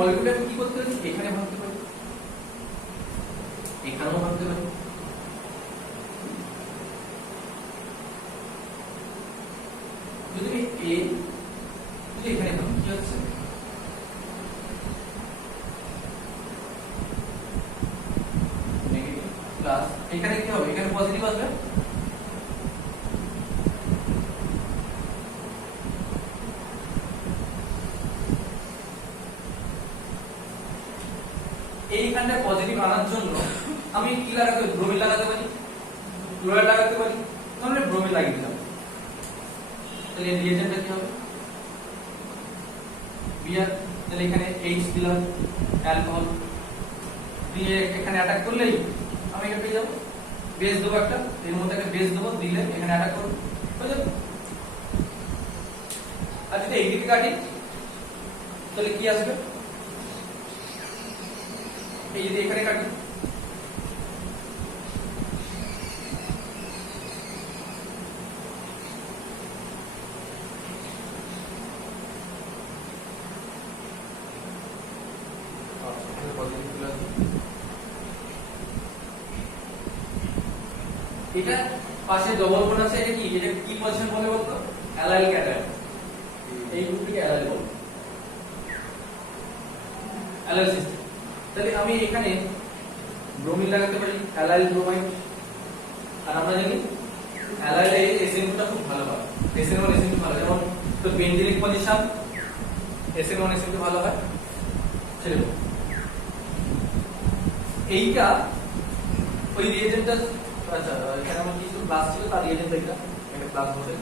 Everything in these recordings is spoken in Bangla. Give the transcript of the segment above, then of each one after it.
মলিকিউলটা আমি কি করতে পারি, এখানে ভাঙতে পারি, এখানেও ভাঙতে পারি। যদি আমি যদি এখানে ভাঙি কি হচ্ছে, নেগেটিভ প্লাস, এখানে কি হবে, এখানে পজিটিভ আসবে, এইখানটা পজিটিভ আনার জন্য আমি কি লাগাতে পারি, ব্রোমিন লাগাতে পারি, ক্লোরাইড লাগাতে পারি, তাহলে ব্রোমিন লাগিয়ে দিলাম। তাহলে রিয়েজেন্টটা কি হবে, বিআর, তাহলে এখানে H দিলাম, অ্যালকোহল দিয়ে এখানে অ্যাটাক করলেই আমি এটা পেয়ে যাব, বেস দেবো একটা, এর মধ্যে একটা বেস দেবো, দিলে এখানে অ্যাটাক করবে, হয়ে যাবে। আর যদি এইদিকে কাটি তাহলে কি আসবে, এই যদি এখানে কাটি এটা পাশে ডবল বন্ড আছে, এটা কি, এটা কি পজিশন বলে বলতো, অ্যালাইল ক্যাটায়ন, এই গ্রুপটিকে অ্যালাইল বলে, অ্যালাইল সিস্টেম। তাহলে আমি এখানে ব্রোমিন লাগাতে পারি, অ্যালাইল ব্রোমাইড, আর আমরা জানি অ্যালাইল এসএন2টা খুব ভালো হয়, এসএন1 এসএন2 ভালো, যেমন তো বেঞ্জিলিক পজিশন এসএন1 এসএন2 ভালো হয়, সেরকম এইটা ওই রিয়েজেন্টটা। আচ্ছা, এখানে আমার কিছু ক্লাস ছিল, তার রিয়েজেন্ট এটা একটা ক্লাস বলে,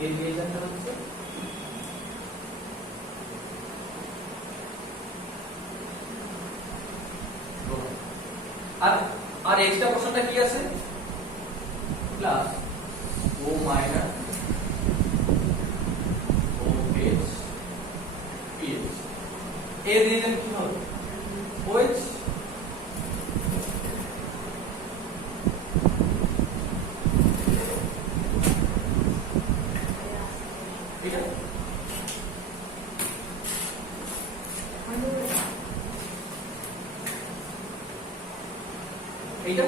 এই রিয়েজেন্টটা হচ্ছে আর আর এক্সট্রা পোরশনটা কি আছে, প্লাস ও মাইনাস OH pH, এর রিয়েজেন্ট কি হবে, OH, এইটা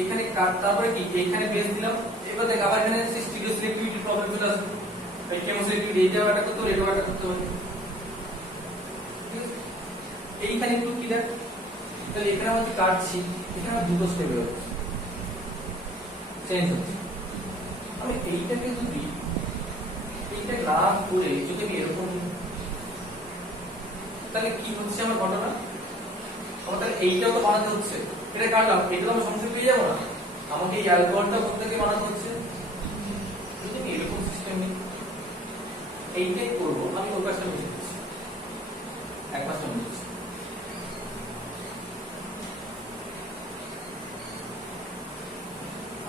এখানে তারপরে কি, এখানে বেস দিলাম, এবার দেখ আবার এখানে স্টিরিওসিলেক্টিভিটি প্রবলেম চলে আসবে, এই কেমোসিলেক্টিভিটি এইটাও একটা করতে হবে, এটাও একটা করতে হবে, এইখানে একটু কি দেখ, তাহলে এখানে আমাদের কাটছি, এখানে দুটো স্টেপ হচ্ছে, চেঞ্জ হচ্ছে। আমি এইটাকে যদি এইটা না করে যদি আমি এরকম, তাহলে কি হচ্ছে আমার ঘটনা, আমার তাহলে এইটাও তো বানাতে হচ্ছে, এটা কাটলাম, এটা তো আমি সংযোগ পেয়ে যাবো না, আমাকে এই অ্যালকোহলটা প্রত্যেকে বানাতে হচ্ছে। যদি আমি এরকম সিস্টেম নিই, এইটাই করবো, আমি ওর কাজটা মিশে দিচ্ছি, এক কাজটা মিশে,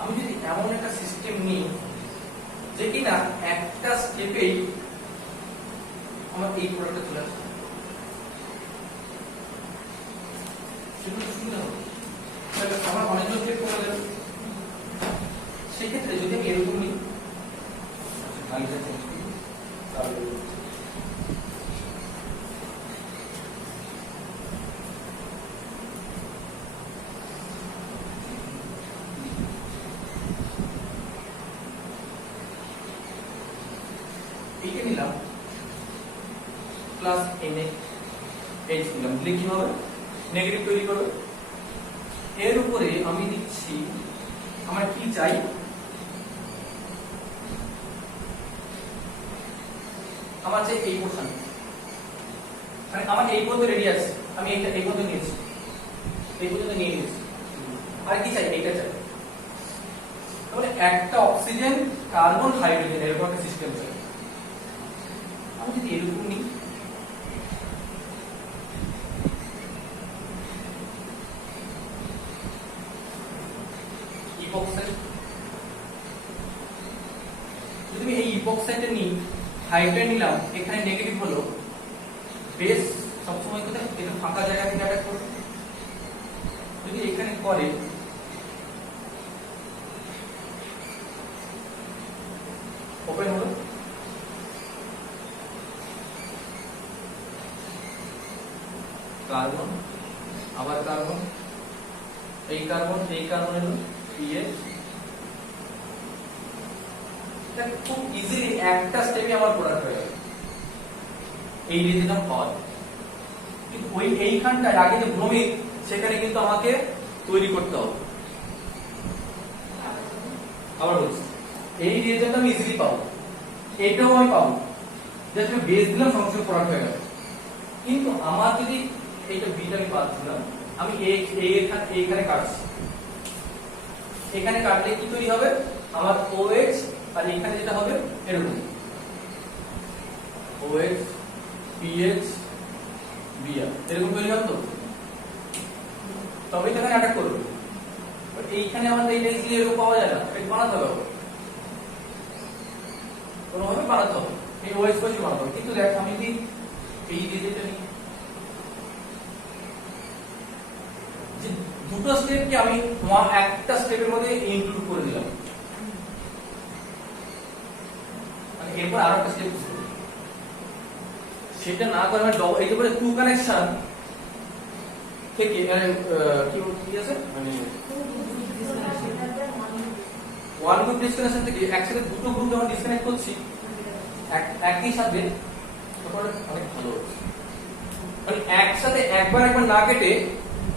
আমি যদি এমন একটা সিস্টেম নিই যে কিনা একটা স্টেপেই আমার এই প্রোডাক্টটা চলে আসে, সেগুলো সুবিধা হবে, তাহলে আমার অনেকগুলো স্টেপ কমে যাবে। সেক্ষেত্রে যদি আমি এরকম নিই, এইটা নিলাম প্লাস NaH দিলাম, দিলে কি হবে, নেগেটিভ তৈরি করবে। এর উপরে আমি দিচ্ছি, আমার কি চাই, আমার চাই এই পোরশন, মানে আমার এই পর্যন্ত রেডি আছে, আমি এইটা এই পর্যন্ত নিয়েছি, এই পর্যন্ত নিয়ে নিয়েছি, আর কি চাই, এইটা চাই। তাহলে একটা অক্সিজেন কার্বন হাইড্রোজেন এরকম একটা সিস্টেম চাই। আমি যদি এরকম নিই, ইপক্সাইড, যদি আমি এই ইপক্সাইডে নিই, হাইড্রোজেন নিলাম, এখানে নেগেটিভ হলো, বেস সবসময় কোথায়, এটা ফাঁকা জায়গা থেকে অ্যাটাক করবে, যদি এখানে করে ওপেন হলো, কার্বন, আবার কার্বন, এই কার্বন এলো পিএইচ। এটা খুব ইজিলি একটা স্টেপে আমার প্রোডাক্ট হয়ে যাবে এই রিলেশন পাওয়া যায়। কিন্তু ওই এইখানটায় আগে যে ভ্রমিক সেখানে কিন্তু আমাকে তৈরি করতে হবে। আবার বলছি, এই রিলেশনটা আমি ইজিলি পাবো, এটাও আমি পাবো, জাস্ট আমি বেস দিলাম সঙ্গে সঙ্গে প্রোডাক্ট হয়ে গেল। কিন্তু আমার যদি এইটা বিটা আমি পাচ্ছিলাম, আমি এইখানে কাটছি, এখানে কাটলে কি তৈরি হবে আমার OH, আর এখানে যেটা হবে এরকম OH PH Br এরকম তৈরি হবে। তো তবেই তো এখানে অ্যাটাক করবে। বাট এইখানে আমাদের এইটা ইজিলি এরকম পাওয়া যায় না, এটা বানাতে হবে, কোনোভাবে বানাতে হবে, এই OH কোষ বানাতে হবে। কিন্তু দেখ আমি যদি এই রিলেশনটা নিই, যে দুটো স্টেপকে আমি একটা স্টেপের মধ্যে ইনক্লুড করে দিলাম, মানে এরপর আরো একটা স্টেপ সেটা না করে আমি এই যে বলে টু কানেকশন থেকে কি আছে মানে ওয়ান গ্রুপ ডিসকানেকশন থেকে একসাথে দুটো গ্রুপ যখন ডিসকানেক্ট করছি একই সাথে, তখন অনেক ভালো হচ্ছে। মানে একসাথে একবার না কেটে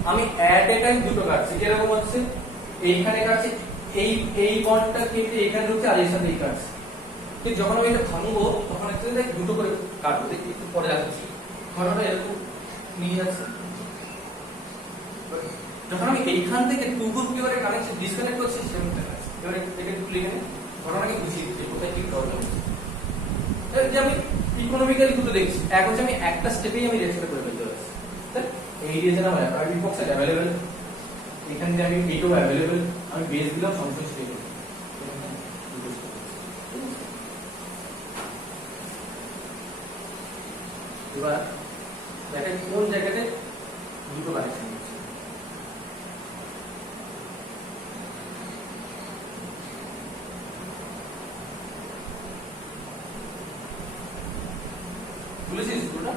আমি অ্যাট এ টাইম দুটো কাটছি, যেরকম হচ্ছে এইখানে কাটছি, এই বন্ডটা কেটে এখানে ঢুকছে, আর এর সাথে এই কাটছি। কিন্তু যখন আমি এটা ভাঙবো তখন হচ্ছে দুটো করে কাটবো, দেখি একটু পরে যাচ্ছি ঘটনাটা এরকম নিয়ে যাচ্ছে। যখন আমি এইখান থেকে টু গ্রুপ কি করে কানেকশন ডিসকানেক্ট করছি সেরকম দেখাচ্ছে। এবারে এটা একটু লিখে নিই, ঘটনাকে বুঝিয়ে দিচ্ছি কোথায় কি প্রবলেম হচ্ছে। যে আমি ইকোনমিক্যালি দুটো দেখছি, এক হচ্ছে আমি একটা স্টেপেই আমি রেজিস্টার করে ফেলতে পারছি, এই রিজন আমার অ্যাপার্টিং বক্স অ্যাভেলেবল, এখান থেকে আমি এইটাও অ্যাভেলেবল, আমি বেস দিলাম সংশ্লিষ্ট স্টেপ। এবার দেখেন কোন জায়গাতে দুটো কানেকশন হচ্ছে। বুঝেছিস দুটোটা?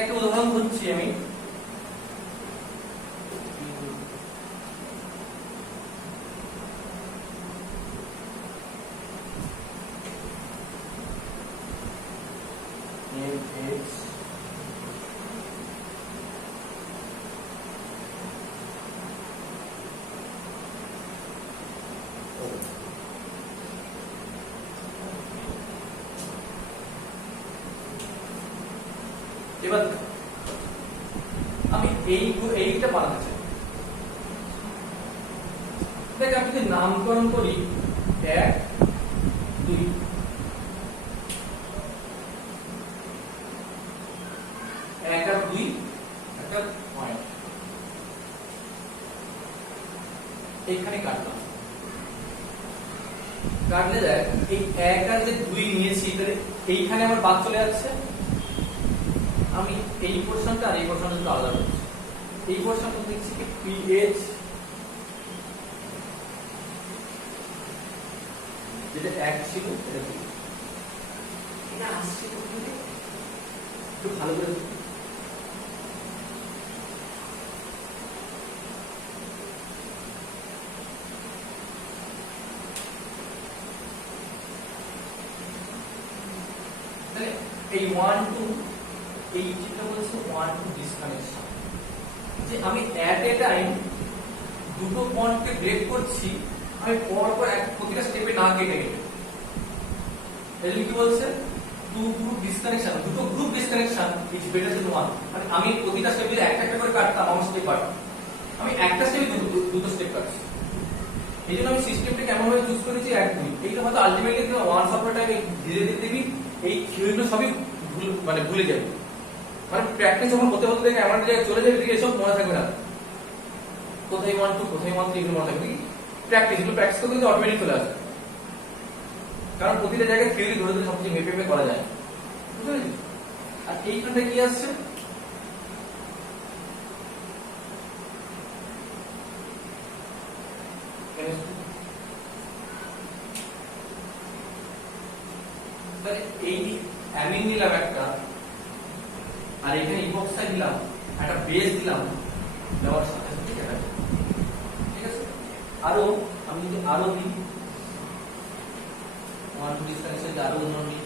একটা উদাহরণ করছি আমি, এবার আমি এইটা বানাতে চাই। দেখ আমি যদি নামকরণ করি 1 2, একটা পয়েন্ট এইখানে কাটলাম, কাটলে যায় এই 1 আর যে 2 নিয়েছি এইখানে আমার বাদ চলে যাচ্ছে। আমি এই পোরশনটা আর এই পোরশনটা দুটো আলাদা করছি। এই পোরশনটা দেখছি কি পিএইচ, যেটা 1 ছিল এটা 2, এটা আসছে কোথা থেকে একটু ভালো করে তাহলে এই 1 2 এই চিত্র বলছে 1 2 ডিসকানেকশন, যে আমি এট এ টাইম দুটো বন্ডকে ব্রেক করছি, আমি পরপর প্রতিটা স্টেপে না কেটে কেটে। এজন্য কি বলছে টু গ্রুপ ডিসকানেকশন, দুটো group disconnection is better then one. মানে আমি প্রতিটা স্টেপে একটা একটা করে কাটতাম আমার স্টেপ বাই, আমি একটা স্টেপে দুটো স্টেপ কাটছি। এই জন্য আমি সিস্টেমটা কেমন ভাবে চুজ করেছি 1 2। এইটা হয়তো আলটিমেটলি তুমি ওয়ান্স আপন টাইম ধীরে ধীরে দিবি, এই থিওরিগুলো সবই ভুলে যাবে। মানে প্র্যাকটিস যখন হতে হতে দেখে এমন জায়গায় চলে যাবে, দিকে এসব মনে থাকবে না, কোথায় 1 2 কোথায় 1 3 এগুলো মনে থাকবে। প্র্যাকটিস করতে কিন্তু অটোমেটিক চলে আসবে, কারণ প্রতিটা জায়গায় থিওরি ধরে ধরে সবকিছু মেপে করা যায়, বুঝতে পেরেছিস? আর এইখানটা কি আসছে অ্যামিন নিলাম একটা, আর এখানে ইপক্সাইড দিলাম, একটা বেস দিলাম, দেওয়ার সাথে সাথে কেটে যাবে। ঠিক আছে, আরো আমি যদি আরো দিই 1 2 ডিসকানেকশন আরো উদাহরণ নিই।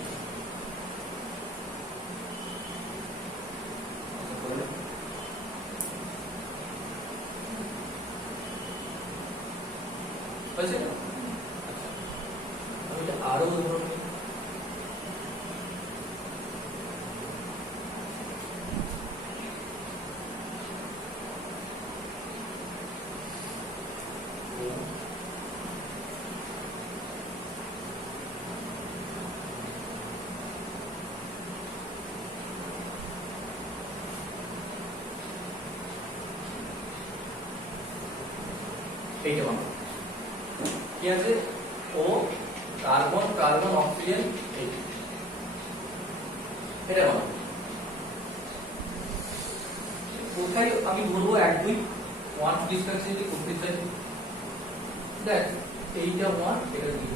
হয়েছে না? আচ্ছা, আমি এটা আরো উদাহরণ নিই। এইটা বানাবো কি আছে, ও কার্বন কার্বন অক্সিজেন, এটা বানাবো। কোথায় আমি বলবো 1 2 1 ডিসকানেকশন যদি করতে চাই, দেখ এইটা 1 এটা 2,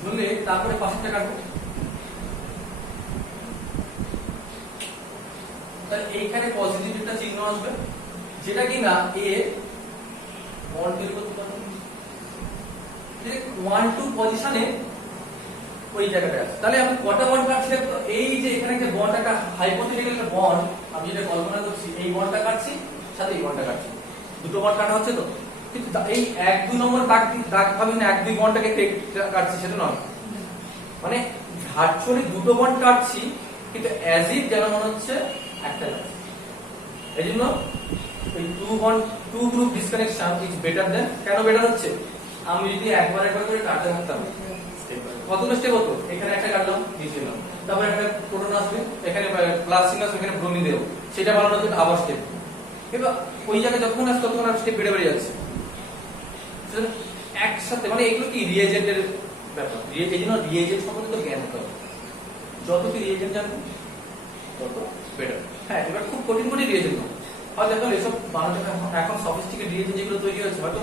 ধরলে তারপরে পাশেরটা কাটবো। তাহলে এইখানে পজিটিভ একটা চিহ্ন আসবে, যেটা কিনা এ বন্ড তৈরি করতে পারবে। 1 2 পজিশনে ওই জায়গাটা আছে। তাহলে আমি কটা বন্ড কাটছি, এই যে এখানে একটা বন্ড, একটা হাইপোথেটিক্যাল একটা বন্ড আমি যেটা কল্পনা করছি, এই বন্ডটা কাটছি, সাথে এই বন্ডটা কাটছি, দুটো বন্ড কাটা হচ্ছে। তো কিন্তু এই 1 2 নম্বর দাগ ভাবি না 1 2 বন্ডটাকে কাটছি, সেটা নয়। মানে ভার্চুয়ালি দুটো বন্ড কাটছি, কিন্তু অ্যাজ ইফ যেন মনে হচ্ছে একটা কাটছি। এই জন্য ওই 2 গ্রুপ ডিসকানেকশন ইজ বেটার দেন। কেন বেটার হচ্ছে, আমি যদি একবার করে কাটতে থাকতাম, কতগুলো স্টেপ হতো, এখানে একটা কাটলাম, নিচে এলাম, তারপর এখানে প্রোটন আসবে, এখানে প্লাস চিহ্ন আসবে, এখানে ব্রোমিন দেব, সেটা বানানোর জন্য আবার স্টেপ। এবার ওই জায়গায় যখন আসছে তখন আর স্টেপ বেড়ে বেড়ে যাচ্ছে। একসাথে মানে এগুলো কি রিয়েজেন্টের ব্যাপার, এই জন্য রিয়েজেন্ট সম্বন্ধে তো জ্ঞান হতে হবে। যত কি রিয়েজেন্ট জানবে তত বেটার। হ্যাঁ, এবার খুব কঠিন কঠিন রিয়েজেন্ট নয়, হয়তো এখন এসব বানাতে এখন সফিস্টিকেট রিয়েজেন্ট যেগুলো তৈরি হয়েছে হয়তো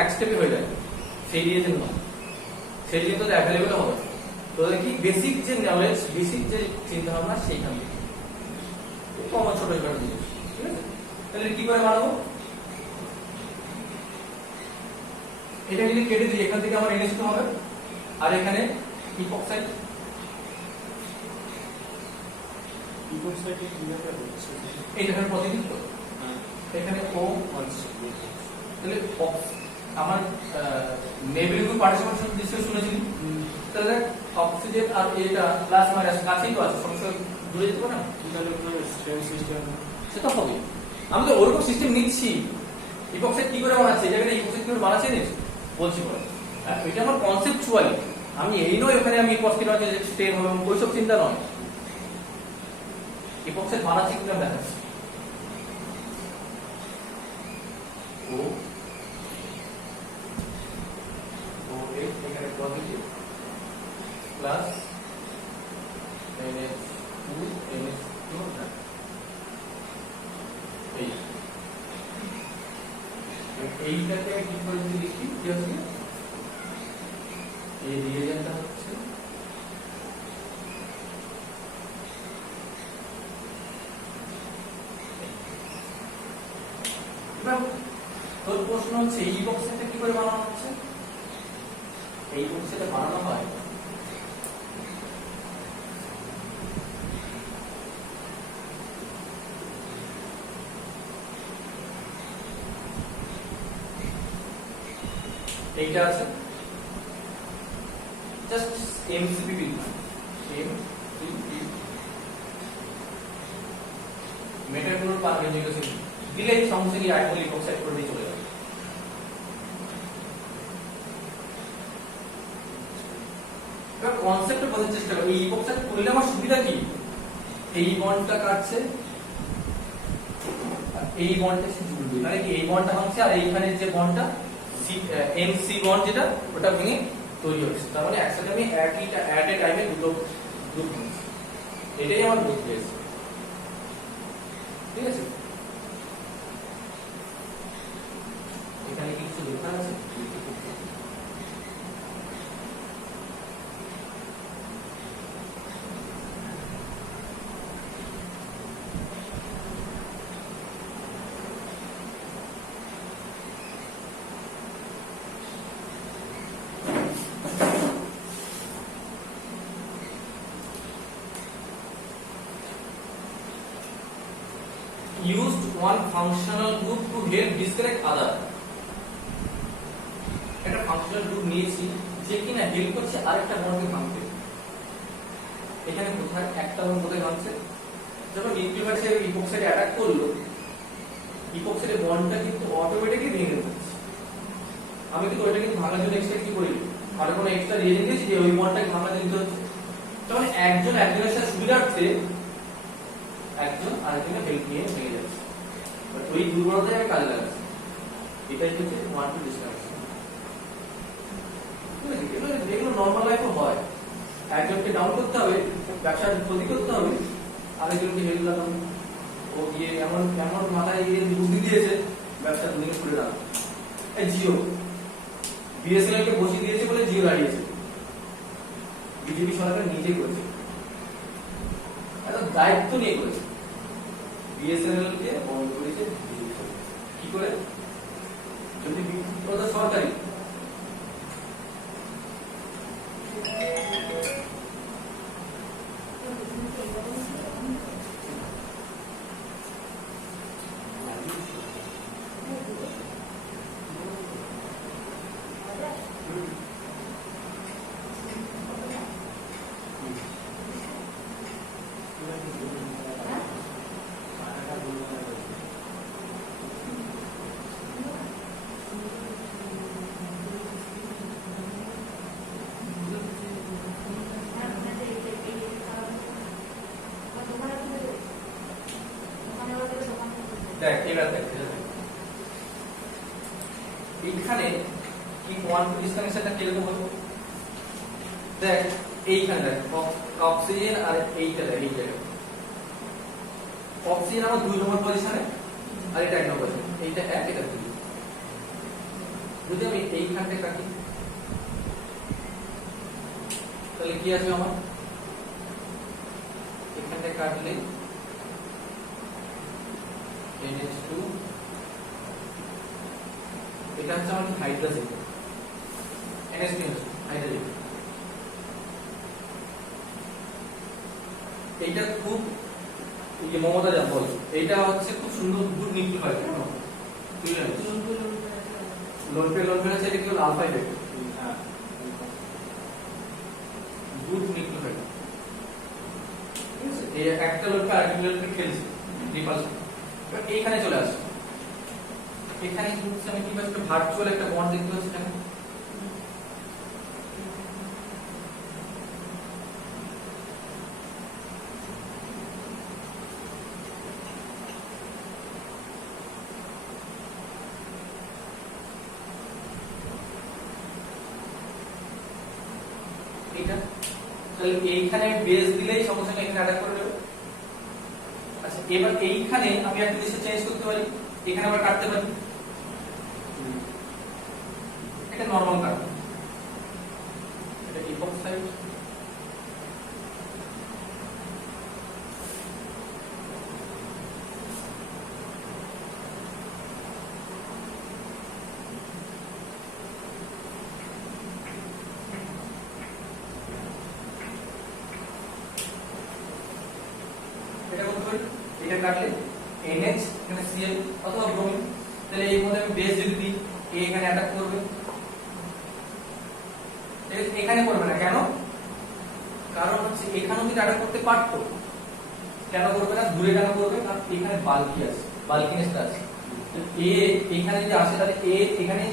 এক স্টেপে হয়ে যায়, সেই রিয়েজেন্ট নয়, সেই রিয়েজেন্ট তো অ্যাভেলেবল হবে। তো কি বেসিক যে নলেজ, বেসিক যে চিন্তা ভাবনা, সেইখান থেকে কমন ছোট ছোট জিনিস। ঠিক আছে, তাহলে কি করে বানাবো, এটা যদি কেটে দিই, এখান থেকে আমার NH2 হবে, আর এখানে ইপক্সাইড। এইখানে প্রতিনিধিত্ব, এখানে ও, তাহলে আমার নেবেল গ্রুপ পার্টিশন নিশ্চয়ই শুনেছিলি। তাহলে অক্সিজেন আর এটা প্লাস মাইনাস কাছেই তো আছে, সমস্যা দূরে যেতে পারে না, সেটা হবে। আমি তো ওরকম সিস্টেম নিচ্ছি। ইপক্সাইড কি করে বানাচ্ছে, এই জায়গায় ইপক্সাইড কি করে বানাচ্ছে নিস বলছি পরে। এটা আমার কনসেপচুয়ালি, আমি এই নয় ওখানে আমি ইপক্সাইড আছে স্টেপ হবে ওইসব চিন্তা নয়, ইপক্সাইড বানাচ্ছি কিনা দেখাচ্ছি। ও এখানে পজিটিভ প্লাস NH2 এইটাকে কি করে যদি লিখি, কি আছে এই রিয়েজেন্টটা হচ্ছে তোর প্রশ্ন হচ্ছে এই বক্সটা কি করে বানানো হচ্ছে। এই বক্সটা বানানো হয় এইটা আছে জাস্ট MCP মেটাগুলোর পারমিউটেশন দিলেই সমস্ত কি আইমোল ইপক্সাইড করে দিয়ে চলে যাবে। এবার কনসেপ্টটা বোঝার চেষ্টা করো, এই ইপক্সাইড করলে আমার সুবিধা কি, এই বন্ডটা কাটছে এই বন্ডটা এসে জুড়বে, মানে কি এই বন্ডটা ভাঙছে আর এইখানে যে বন্ডটা MC বন্ড যেটা ওটা ভেঙে তৈরি হচ্ছে, তার মানে একসাথে আমি একই অ্যাট এ টাইমে দুটো গ্রুপ ভাঙছি, এটাই আমার বুঝতে এসেছে। ঠিক আছে, এখানে কিছু লেখা আছে used one functional group to help disconnect other. একটা ফাংশনাল গ্রুপ নিয়েছি যে কিনা হেল্প করছে আরেকটা বন্ডকে ভাঙতে। এখানে কোথায় একটা বন্ড কোথায় ভাঙছে, যখন নিউক্লিওসাইড ইপক্সাইডে অ্যাটাক করলো, ইপক্সাইডের বন্ডটা কিন্তু অটোমেটিক্যালি ভেঙে যাচ্ছে। আমি কিন্তু ওইটা কিন্তু ভাঙার জন্য এক্সট্রা কি করি, আর কোনো এক্সট্রা রিজন দিয়েছি যে ওই বন্ডটাকে ভাঙা দিতে হচ্ছে। তখন একজন একজনের সাথে সুবিধার্থে একজন আরেকজনের হেল্প নিয়ে ভেঙে যাচ্ছে, বাট ওই দুর্বলতাই আমি কাজে লাগাচ্ছি। এটাই হচ্ছে ওয়ান টু ডিসকানেকশন। এগুলো নর্মাল লাইফে হয়, একজনকে ডাউন করতে হবে, ব্যবসার ক্ষতি করতে হবে, আরেকজনকে হেল্প লাগানো। ও গিয়ে এমন এমন মাথায় গিয়ে বুদ্ধি দিয়েছে, ব্যবসা দুদিকে খুলে দাঁড়ানো। জিও বিএসএনএল কে বসিয়ে দিয়েছে বলে জিও দাঁড়িয়েছে, বিজেপি সরকার নিজে করেছে, একটা দায়িত্ব নিয়ে করেছে। বিএসএনএল কে বন্ধ করেছে কি করে, যদি সরকারি এইখানে কি ওয়ান টু ডিসকানেকশনটা কিরকম হলো, দেখ এইখানে দেখ অক্সিজেন আর এইটা দেখ, এই জায়গায় অক্সিজেন আমার 2 নম্বর পজিশনে আর এটা 1 নম্বর পজিশনে, এইটা 1 এটা 2। যদি আমি এইখানটা কাটি তাহলে কি আসবে আমার, এখানটা কাটলে NH2, এটা হচ্ছে আমার হাইড্রোজেন, NH2 হাইড্রোজেন। এইটা খুব এই যে মমতা যা বল, এইটা হচ্ছে খুব সুন্দর গুড নিউক্লিওফাইল, কেন লোনপে আছে, এটা কি হলো আলফা ইফেক্ট, হ্যাঁ গুড নিউক্লিওফাইল। ঠিক আছে, এই একটা লোনপে আরেকটা লোনপে খেলছে রিপালশন, বাট এইখানে চলে আসে। এখানে হচ্ছে আমি কি পাচ্ছি, ভার্চুয়াল একটা বন্ড দেখতে পাচ্ছি এখানে। এটা তাহলে এইখানে বেস দিলেই সঙ্গে সঙ্গে এখানে অ্যাটাক করে দেবে। আচ্ছা, এবার এইখানে আমি একটা জিনিস চেঞ্জ করতে পারি, এখানে আবার কাটতে পারি, এটা নরমাল কাট, এটা ইপক্সাইড, এটা করতে পারি। এটা কাটলে NH এখানে Cl অথবা ব্রোমিন, তাহলে এই মধ্যে আমি বেস যদি দিই, এখানে অ্যাটাক করবে, এখানে করবে না কেন, কারণ হচ্ছে এখানেও কিন্তু অ্যাটাক করতে পারতো, কেন করবে না, দূরে কেন করবে, কারণ এখানে বাল্কি আছে, বাল্কিনেসটা আছে। এ এখানে যদি আসে তাহলে এ এখানে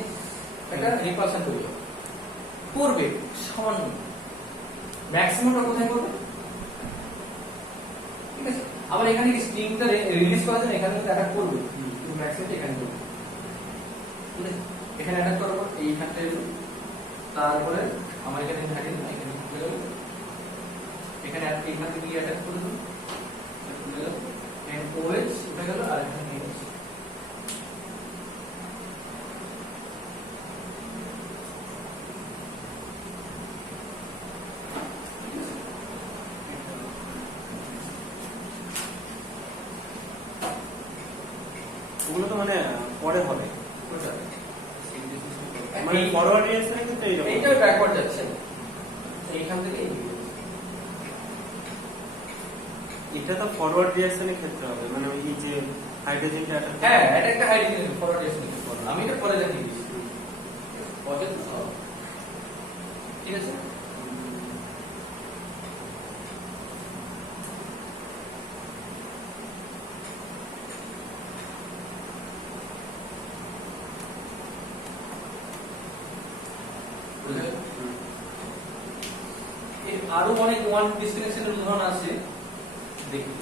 একটা রিপালশন করবে সামান্য, ম্যাক্সিমামটা কোথায় করবে, ঠিক আছে। আবার এখানে কি স্ট্রিংটা রিলিজ করার জন্য এখানে অ্যাটাক করবে, কিন্তু ম্যাক্সিমামটা এখানে করবে, ঠিক আছে। এখানে অ্যাটাক করার পর এইখানটা এলো, তারপরে আমার এখানে থাকে না, এখানে খুলে গেল, এখানে এইখান থেকে অ্যাটাক করে দেবো, খুলে গেল, NOH উঠে গেল, আর এখানে NH। ওগুলো তো মানে পরে হবে, মানে ফরওয়ার্ড রিঅ্যাকশনের ক্ষেত্রে এইটা ব্যাকওয়ার্ড যাচ্ছে, এইখান থেকে এটা তো ফরওয়ার্ড রিঅ্যাকশনের ক্ষেত্রে হবে, মানে ওই যে হাইড্রোজেনটা অ্যাটাক হ্যাঁ এটা একটা হাইড্রোজেন ফরওয়ার্ড রিঅ্যাকশন আমি এটা পরে দেখিয়ে দিচ্ছি পরে ঠিক আছে আরো অনেক ওয়ান ডিসকানেকশনের উদাহরণ আছে দেখি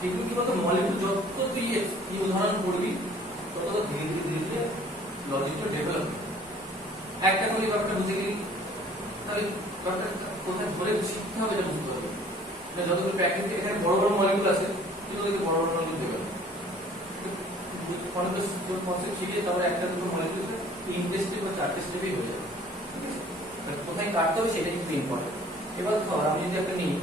দেখবি কি বলতো মলিকুল যত তুই এই উদাহরণ করবি তত ধীরে ধীরে ধীরে ধীরে লজিকটা ডেভেলপ একটা করে ব্যাপারটা বুঝে গেলি তাহলে ব্যাপারটা কোথায় ধরে শিখতে হবে এটা বুঝতে হবে যতগুলো প্র্যাকটিস এখানে বড় বড় মলিকুল আছে তুই ওদেরকে বড় বড় মলিকুল দেবে অনেক কনসেপ্ট শিখিয়ে তারপরে একটা দুটো মলিকুল তিনটে স্টেপ বা চারটে স্টেপেই হয়ে যাবে কোথায় কাটতে হবে সেটা কিন্তু ইম্পর্টেন্ট এবার ধর আমি যদি একটা নিই